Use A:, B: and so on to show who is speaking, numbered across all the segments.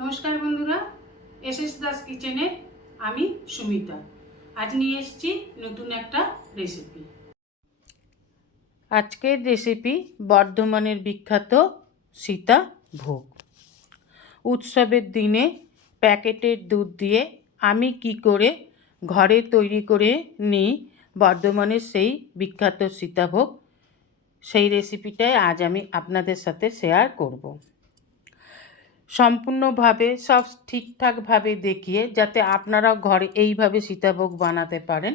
A: নমস্কার বন্ধুরা S S Das কিচেনে আমি সুমিতা। আজ নিয়ে এসেছি নতুন একটা রেসিপি আজকের রেসিপি বর্ধমানের বিখ্যাত সীতা ভোগ। উৎসবের দিনে প্যাকেটের দুধ দিয়ে আমি কি করে ঘরে তৈরি করে নিই বর্ধমানের সেই বিখ্যাত সীতাভোগ সেই রেসিপিটাই আজ আমি আপনাদের সাথে শেয়ার করব। সম্পূর্ণভাবে, সব ঠিকঠাকভাবে দেখিয়ে যাতে আপনারা ঘরে এইভাবে সীতাভোগ বানাতে পারেন,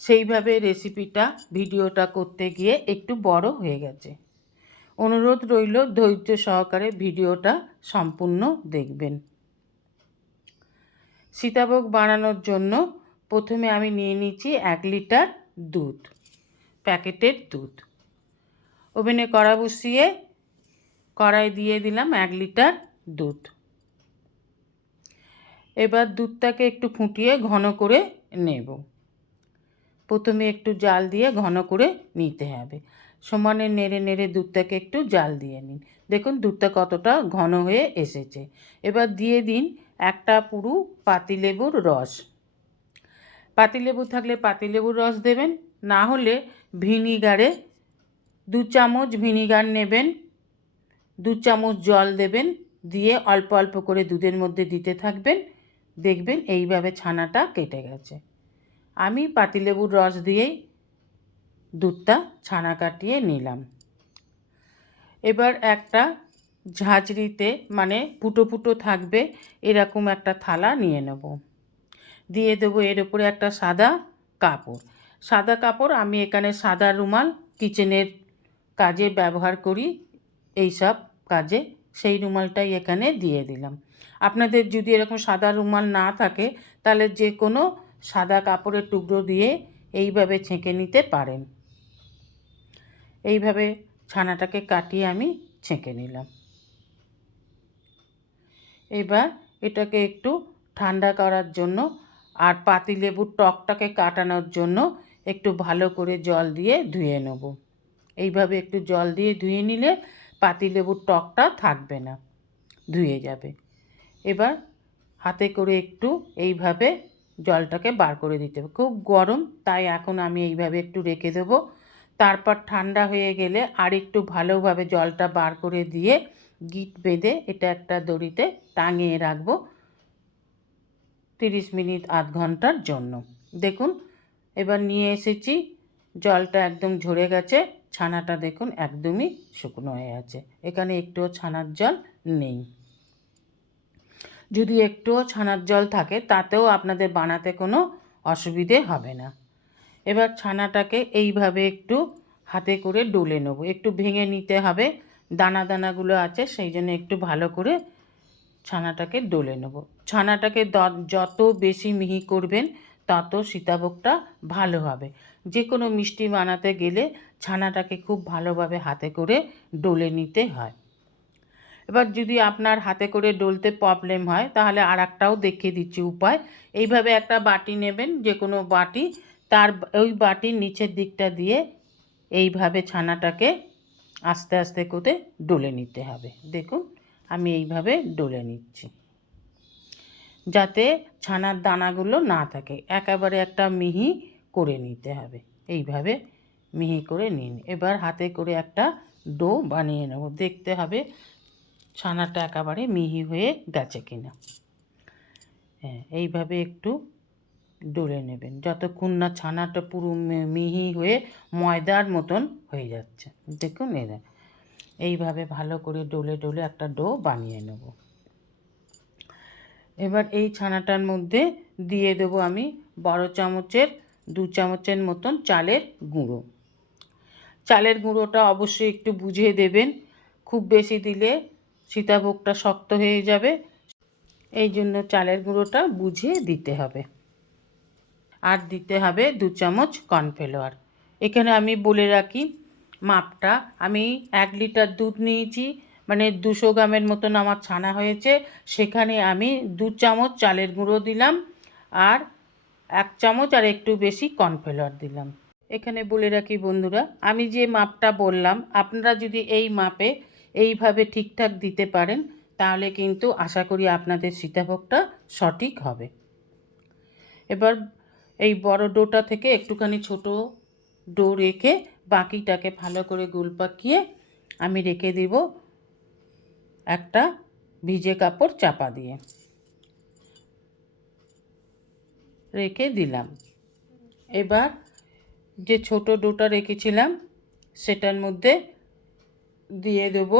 A: সেইভাবে রেসিপিটা, ভিডিওটা করতে গিয়ে একটু বড় হয়ে গেছে। অনুরোধ রইল, ধৈর্য সহকারে ভিডিওটা সম্পূর্ণ দেখবেন। সীতাভোগ বানানোর জন্য প্রথমে আমি নিয়ে নিচ্ছি এক লিটার দুধ, প্যাকেটের দুধ। ওভেনে কড়া বসিয়ে কড়াই দিয়ে দিলাম এক লিটার দুধ। এবার দুধটাকে একটু ফুটিয়ে ঘন করে নেব। প্রথমে একটু জাল দিয়ে ঘন করে নিতে হবে। সমানে নেড়ে নেড়ে দুধটাকে একটু জাল দিয়ে নিন। দেখুন দুধটা কতটা ঘন হয়ে এসেছে। এবার দিয়ে দিন একটা পুরু পাতিলেবুর রস। পাতিলেবু থাকলে পাতিলেবুর রস দেবেন, না হলে ভিনিগারে দু চামচ ভিনিগার নেবেন, দু চামচ জল দেবেন দিয়ে অল্প অল্প করে দুধের মধ্যে দিতে থাকবেন। দেখবেন এইভাবে ছানাটা কেটে গেছে। আমি পাতিলেবুর রস দিয়েই দুধটা ছানা কাটিয়ে নিলাম। এবার একটা ঝাঁঝরিতে মানে ফুটো ফুটো থাকবে এরকম একটা থালা নিয়ে নেব। দিয়ে দেবো এর উপরে একটা সাদা কাপড়। সাদা কাপড় আমি এখানে সাদা রুমাল কিচেনের কাজে ব্যবহার করি এই সব কাজে সেই রুমালটাই এখানে দিয়ে দিলাম। আপনাদের যদি এরকম সাদা রুমাল না থাকে, তাহলে যে কোনো সাদা কাপড়ের টুকরো দিয়ে এইভাবে ছেঁকে নিতে পারেন। এইভাবে ছানাটাকে কাটিয়ে আমি ছেঁকে নিলাম। এবার এটাকে একটু ঠান্ডা করার জন্য আর পাতিলেবুর টকটাকে কাটানোর জন্য একটু ভালো করে জল দিয়ে ধুয়ে নেব। এইভাবে একটু জল দিয়ে ধুয়ে নিলে পাতিলেবুর টকটা থাকবে না, ধুয়ে যাবে। এবার হাতে করে একটু এইভাবে জলটাকে বার করে দিতে হবে। খুব গরম, তাই এখন আমি এইভাবে একটু রেখে দেবো। তারপর ঠান্ডা হয়ে গেলে আর একটু ভালোভাবে জলটা বার করে দিয়ে গিট বেঁধে এটা একটা দড়িতে টাঙিয়ে রাখব তিরিশ মিনিট, আধ ঘণ্টার জন্য। দেখুন, এবার নিয়ে এসেছি, জলটা একদম ঝরে গেছে। ছানাটা দেখুন একদমই শুকনো হয়ে আছে। এখানে একটুও ছানার জল নেই। যদি একটুও ছানার জল থাকে, তাতেও আপনাদের বানাতে কোনো অসুবিধে হবে না। এবার ছানাটাকে এইভাবে একটু হাতে করে ডলে নেব। একটু ভেঙে নিতে হবে, দানা দানাগুলো আছে, সেই জন্য একটু ভালো করে ছানাটাকে ডলে নেব। ছানাটাকে যত বেশি মিহি করবেন তত সীতাভোগটা ভালো হবে। যে কোনো মিষ্টি বানাতে গেলে ছানাটাকে খুব ভালোভাবে হাতে করে ডলে নিতে হয়। এবার যদি আপনার হাতে করে ডলতে প্রবলেম হয়, তাহলে আর একটাও দেখিয়ে দিচ্ছি উপায়। এইভাবে একটা বাটি নেবেন যে কোনো বাটি, তার ওই বাটির নিচের দিকটা দিয়ে এইভাবে ছানাটাকে আস্তে আস্তে করে ডলে নিতে হবে। দেখুন, আমি এইভাবে ডলে নিচ্ছি। যাতে ছানার দানাগুলো না থাকে। একেবারে একটা মিহি করে নিতে হবে। এইভাবে মিহি করে নিন। এবার হাতে করে একটা ডো বানিয়ে নেব। দেখতে হবে ছানাটা একেবারে মিহি হয়ে গেছে কিনা। হ্যাঁ এইভাবে একটু ডলে নেবেন। যতক্ষণ না ছানাটা পুরো মিহি হয়ে ময়দার মতন হয়ে যাচ্ছে। দেখুন এরা এইভাবে ভালো করে ডলে ডলে একটা ডো বানিয়ে নেব। এবার এই ছানাটার মধ্যে দিয়ে দেবো আমি বড় চামচের, দু চামচের মতন চালের গুঁড়ো। চালের গুঁড়োটা অবশ্যই একটু বুঝিয়ে দেবেন। খুব বেশি দিলে সীতাভোগটা শক্ত হয়ে যাবে। এই জন্য চালের গুঁড়োটা বুঝিয়ে দিতে হবে। আর দিতে হবে দু চামচ কর্নফ্লাওয়ার। এখানে আমি বলে রাখি, মাপটা আমি এক লিটার দুধ নিয়েছি মানে দুশো গ্রামের মতন আমার ছানা হয়েছে। সেখানে আমি দু চামচ চালের গুঁড়ো দিলাম আর এক চামচ আর একটু বেশি কর্নফ্লাওয়ার দিলাম। এখানে বলে রাখি বন্ধুরা, আমি যে মাপটা বললাম, আপনারা যদি এই মাপে এইভাবে ঠিকঠাক দিতে পারেন, তাহলে কিন্তু আশা করি আপনাদের সীতাভোগটা সঠিক হবে। এবার এই বড় ডোটা থেকে একটুখানি ছোট ডো রেখে বাকিটাকে ভালো করে গোল পাকিয়ে আমি রেখে দিব। একটা ভিজে কাপড় চাপা দিয়ে রেখে দিলাম। এবার যে ছোট ডোটা রেখেছিলাম, সেটার মধ্যে দিয়ে দেব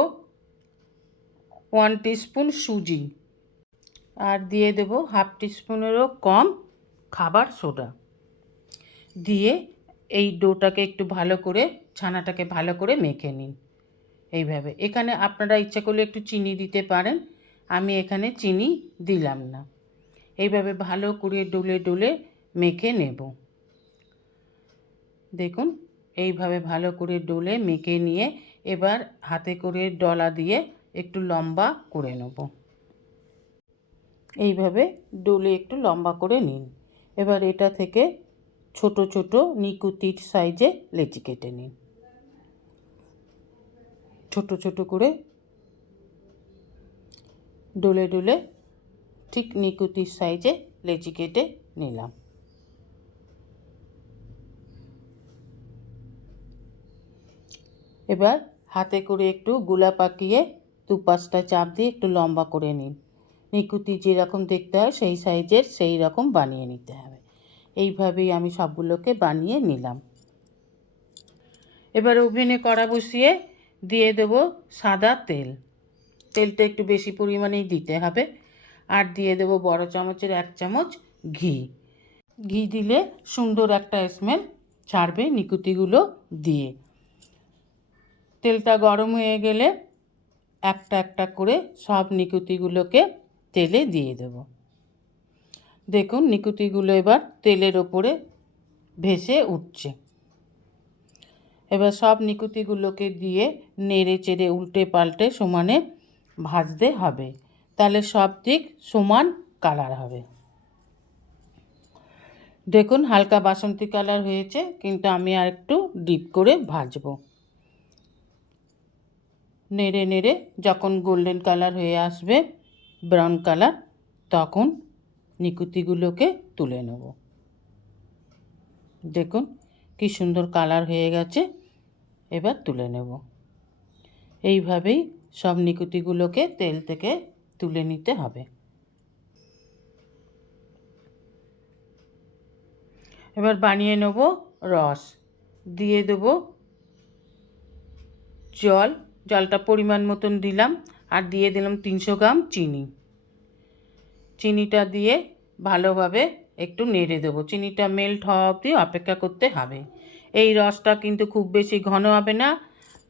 A: ওয়ান টিস্পুন সুজি আর দিয়ে দেব হাফ টিস্পুনেরও কম খাবার সোডা। দিয়ে এই ডোটাকে একটু ভালো করে, ছানাটাকে ভালো করে মেখে নিন। এইভাবে। এখানে আপনারা ইচ্ছা করলে একটু চিনি দিতে পারেন। আমি এখানে চিনি দিলাম না। এইভাবে ভালো করে ডলে ডলে মেখে নেব। দেখুন, এইভাবে ভালো করে ডলে মেখে নিয়ে এবার হাতে করে ডলা দিয়ে একটু লম্বা করে নেব। এইভাবে ডলে একটু লম্বা করে নিন। এবার এটা থেকে ছোট ছোট নিকুতির সাইজে লেচি কেটে নিন। ছোট ছোট করে ডলে ডলে ঠিক নিকুতির সাইজে লেচি কেটে নিলাম। এবার হাতে করে একটু গুলা পাকিয়ে দু পাঁচটা চাপ দিয়ে একটু লম্বা করে নিন। নিকুতি যেরকম দেখতে হয় সেই সাইজের সেই রকম বানিয়ে নিতে হবে। এইভাবেই আমি সবগুলোকে বানিয়ে নিলাম। এবার ওভেনে কড়া বসিয়ে দিয়ে দেব সাদা তেল। তেলটা একটু বেশি পরিমাণেই দিতে হবে। আর দিয়ে দেব বড় চামচের এক চামচ ঘি। ঘি দিলে সুন্দর একটা স্মেল ছাড়বে নিকুতিগুলো দিয়ে। তেলটা গরম হয়ে গেলে একটা একটা করে সব নিকুতিগুলোকে তেলে দিয়ে দেব। দেখুন নিকুতিগুলো এবার তেলের ওপরে ভেসে উঠছে। এবার সব নিকুতিগুলোকে দিয়ে নেড়ে চেড়ে উল্টে পাল্টে সমানে ভাজতে হবে। তাহলে সব দিক সমান কালার হবে। দেখুন হালকা বাসন্তী কালার হয়েছে, কিন্তু আমি আর একটু ডিপ করে ভাজবো। নেড়ে নেড়ে যখন গোল্ডেন কালার হয়ে আসবে ব্রাউন কালার তখন নিকুতিগুলোকে তুলে নেব। দেখুন কি সুন্দর কালার হয়ে গেছে। এবার তুলে নেব। এইভাবেই সব নিকুতিগুলোকে তেল থেকে তুলে নিতে হবে। এবার বানিয়ে নেব রস। দিয়ে দেব জল। জলটা পরিমাণ মতন দিলাম আর দিয়ে দিলাম তিনশো গ্রাম চিনি। চিনিটা দিয়ে ভালোভাবে একটু নেড়ে দেবো। চিনিটা মেল্ট হওয়া অবধি অপেক্ষা করতে হবে। এই রসটা কিন্তু খুব বেশি ঘন হবে না,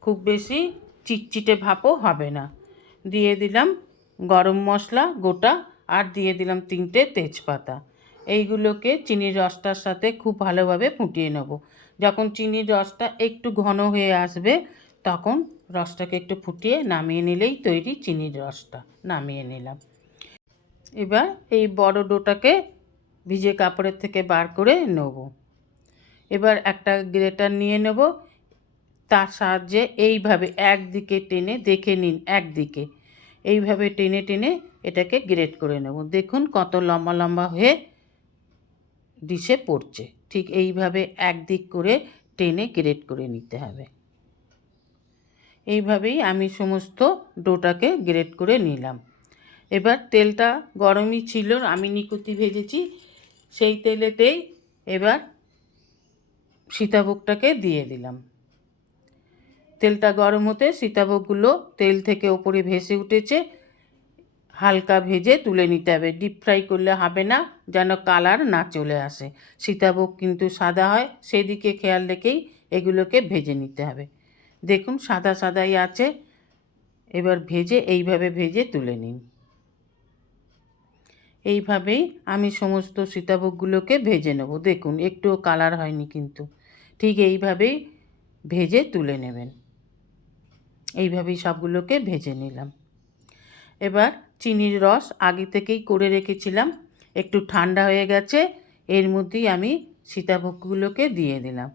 A: খুব বেশি চিটচিটে ভাপও হবে না। দিয়ে দিলাম গরম মশলা গোটা আর দিয়ে দিলাম তিনটে তেজপাতা। এইগুলোকে চিনির রসটার সাথে খুব ভালোভাবে ফুটিয়ে নেব। যখন চিনির রসটা একটু ঘন হয়ে আসবে, তখন রসটাকে একটু ফুটিয়ে নামিয়ে নিলেই তৈরি চিনির রসটা, নামিয়ে নিলাম। এবার এই বড় ডোটাকে ভিজে কাপড়ের থেকে বার করে নেব। এবার একটা গ্রেটার নিয়ে নেব। তার সাহায্যে এইভাবে একদিকে টেনে দেখে নিন, একদিকে। এইভাবে টেনে টেনে এটাকে গ্রেট করে নেব। দেখুন কত লম্বা লম্বা হয়ে ডিশে পড়ছে। ঠিক এইভাবে একদিক করে টেনে গ্রেট করে নিতে হবে। এইভাবেই আমি সমস্ত ডোটাকে গ্রেট করে নিলাম। এবার তেলটা গরমই ছিল, আমি নিকুতি ভেজেছি। সেই তেলেতেই এবার সীতাভোগটাকে দিয়ে দিলাম। তেলটা গরম হতে সীতাভোগগুলো তেল থেকে ওপরে ভেসে উঠেছে। হালকা ভেজে তুলে নিতে হবে। ডিপ ফ্রাই করলে হবে না, যেন কালার না চলে আসে। সীতাভোগ কিন্তু সাদা হয়, সেদিকে খেয়াল রেখেই এগুলোকে ভেজে নিতে হবে। দেখুন, সাদা সাদাই আছে। এবার ভেজে, এইভাবে ভেজে তুলে নিন। এইভাবেই আমি সমস্ত সীতাভোগগুলোকে ভেজে নেব। দেখুন, একটুও কালার হয়নি কিন্তু। ঠিক এইভাবেই ভেজে তুলে নেবেন। এইভাবেই সবগুলোকে ভেজে নিলাম। এবার চিনির রস আগে থেকেই করে রেখেছিলাম। একটু ঠান্ডা হয়ে গেছে, এর মধ্যেই আমি সীতাভোগগুলোকে দিয়ে দিলাম।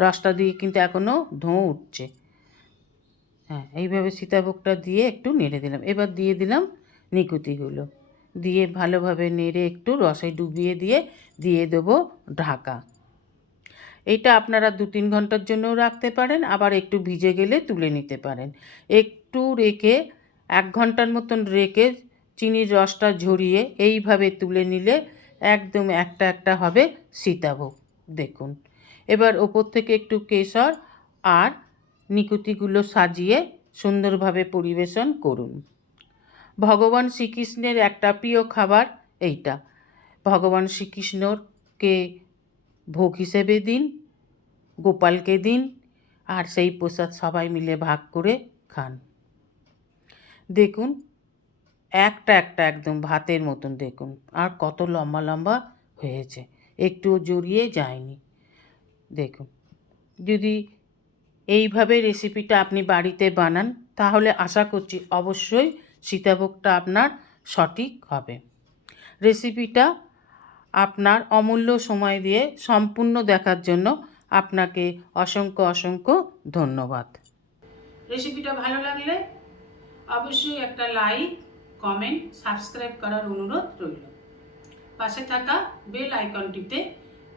A: রসটা দিয়ে কিন্তু এখনও ধোঁ উঠছে। হ্যাঁ এইভাবে সীতাভোগটা দিয়ে একটু নেড়ে দিলাম। এবার দিয়ে দিলাম নিকুতিগুলো। দিয়ে ভালোভাবে নেড়ে একটু রসে ডুবিয়ে দিয়ে দিয়ে দেবো ঢাকা। এটা আপনারা দু তিন ঘণ্টার জন্যও রাখতে পারেন, আবার একটু ভিজে গেলে তুলে নিতে পারেন। একটু রেখে, এক ঘণ্টার মতন রেখে চিনির রসটা ঝরিয়ে এইভাবে তুলে নিলে একদম একটা একটা হবে সীতাভোগ। দেখুন, এবার ওপর থেকে একটু কেশর আর নিকুতিগুলো সাজিয়ে সুন্দরভাবে পরিবেশন করুন। ভগবান শ্রীকৃষ্ণের একটা প্রিয় খাবার এইটা। ভগবান শ্রীকৃষ্ণকে ভোগ হিসেবে দিন, গোপালকে দিন, আর সেই প্রসাদ সবাই মিলে ভাগ করে খান। দেখুন, একটা একটা একদম ভাতের মতন দেখুন, আর কত লম্বা লম্বা হয়েছে, একটুও জড়িয়ে যায়নি। দেখুন, যদি এইভাবে রেসিপিটা আপনি বাড়িতে বানান, তাহলে আশা করছি অবশ্যই সীতাভোগটা আপনার সঠিক হবে। রেসিপিটা আপনার অমূল্য সময় দিয়ে সম্পূর্ণ দেখার জন্য আপনাকে অসংখ্য অসংখ্য ধন্যবাদ। রেসিপিটা ভালো লাগলে অবশ্যই একটা লাইক কমেন্ট সাবস্ক্রাইব করার অনুরোধ রইল। পাশে থাকা বেল আইকনটিতে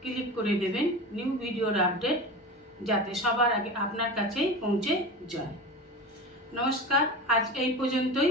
A: ক্লিক করে দেবেন নিউ ভিডিওর আপডেট যাতে সবার আগে আপনার কাছেই পৌঁছে যায়। নমস্কার, আজ এই পর্যন্তই।